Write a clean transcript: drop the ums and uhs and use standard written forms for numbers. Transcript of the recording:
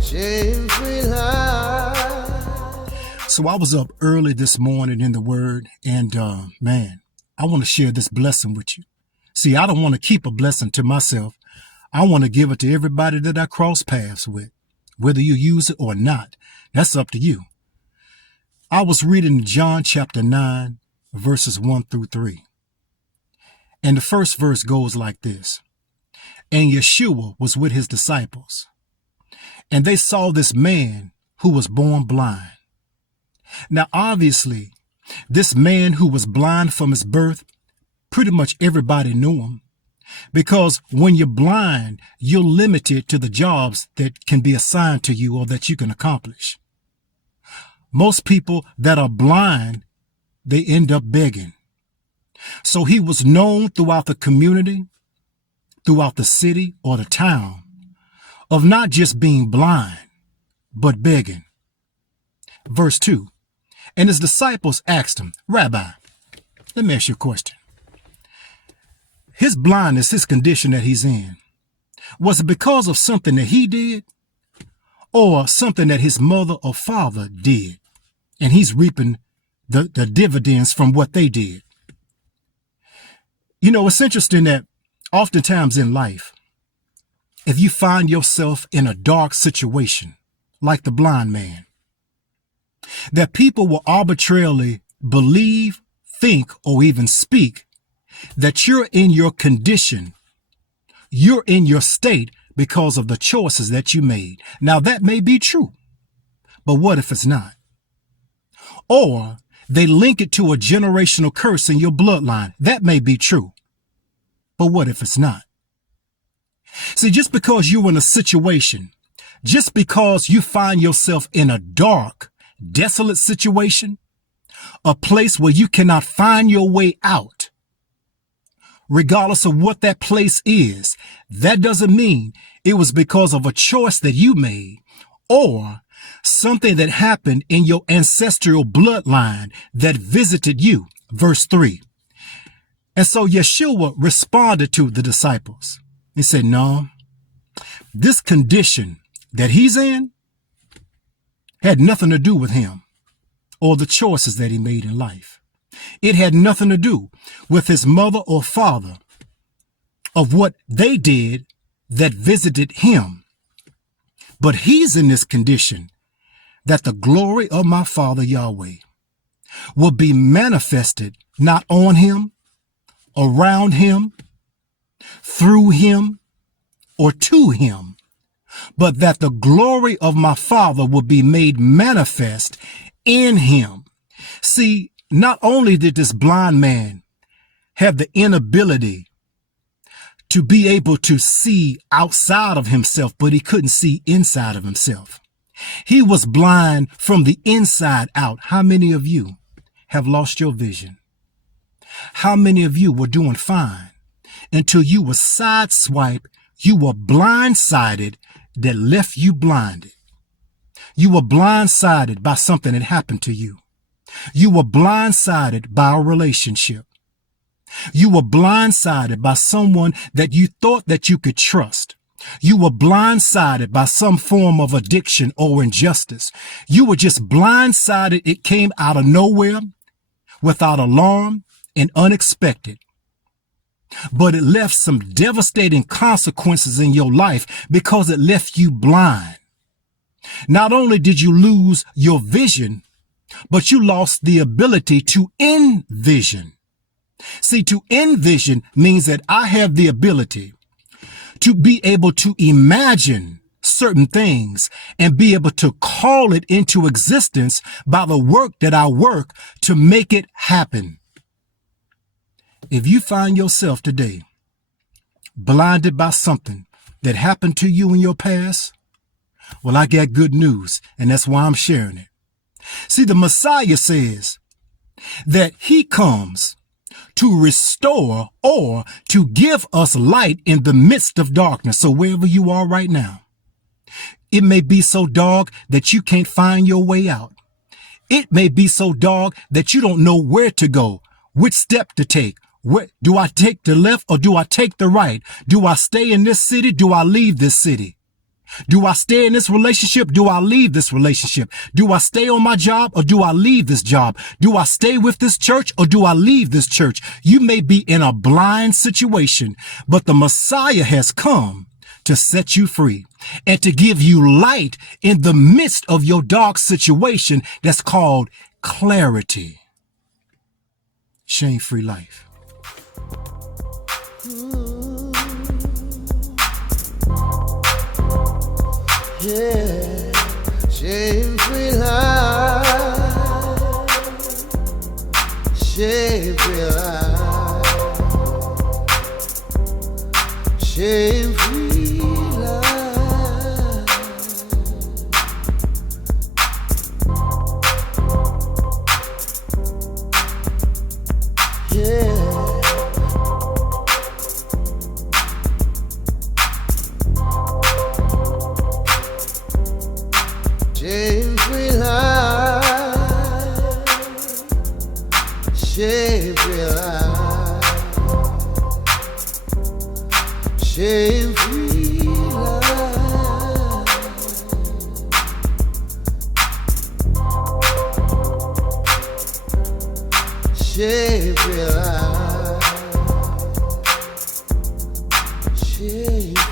shame-free life. So I was up early this morning in the Word, and man, I want to share this blessing with you. See, I don't want to keep a blessing to myself. I want to give it to everybody that I cross paths with. Whether you use it or not, that's up to you. I was reading John chapter 9, verses 1 through 3. And the first verse goes like this. And Yeshua was with his disciples, and they saw this man who was born blind. Now, obviously, this man who was blind from his birth, pretty much everybody knew him, because when you're blind, you're limited to the jobs that can be assigned to you or that you can accomplish. Most people that are blind, they end up begging. So he was known throughout the community, throughout the city or the town, of not just being blind, but begging. Verse 2, and his disciples asked him, Rabbi, let me ask you a question. His blindness, his condition that he's in, was it because of something that he did or something that his mother or father did? And he's reaping the dividends from what they did. You know, it's interesting that oftentimes in life, if you find yourself in a dark situation, like the blind man, that people will arbitrarily believe, think, or even speak that you're in your condition, you're in your state because of the choices that you made. Now, that may be true, but what if it's not? Or they link it to a generational curse in your bloodline. That may be true, but what if it's not? See, just because you're in a situation, just because you find yourself in a dark, desolate situation, a place where you cannot find your way out, regardless of what that place is, that doesn't mean it was because of a choice that you made or something that happened in your ancestral bloodline that visited you. Verse 3. And so Yeshua responded to the disciples. He said, no, this condition that he's in had nothing to do with him or the choices that he made in life. It had nothing to do with his mother or father of what they did that visited him. But he's in this condition that the glory of my Father Yahweh will be manifested not on him, around him, through him, or to him, but that the glory of my Father will be made manifest in him. See, not only did this blind man have the inability to be able to see outside of himself, but he couldn't see inside of himself. He was blind from the inside out. How many of you have lost your vision? How many of you were doing fine until you were sideswiped, you were blindsided that left you blinded? You were blindsided by something that happened to you. You were blindsided by a relationship. You were blindsided by someone that you thought that you could trust. You were blindsided by some form of addiction or injustice. You were just blindsided. It came out of nowhere, without alarm and unexpected. But it left some devastating consequences in your life because it left you blind. Not only did you lose your vision, but you lost the ability to envision. See, to envision means that I have the ability to be able to imagine certain things and be able to call it into existence by the work that I work to make it happen. If you find yourself today blinded by something that happened to you in your past, well, I got good news, and that's why I'm sharing it. See, the Messiah says that he comes to restore or to give us light in the midst of darkness. So wherever you are right now, it may be so dark that you can't find your way out. It may be so dark that you don't know where to go, which step to take. Where, do I take the left or do I take the right? Do I stay in this city? Do I leave this city? Do I stay in this relationship? Do I leave this relationship? Do I stay on my job or do I leave this job? Do I stay with this church or do I leave this church? You may be in a blind situation, but the Messiah has come to set you free and to give you light in the midst of your dark situation that's called clarity. Shame-free life. Yeah, shame-free life, shame-free life, shame-free life, yeah. Shame-free life, shame-free life, shame-free life, shame-free life, shame-free life.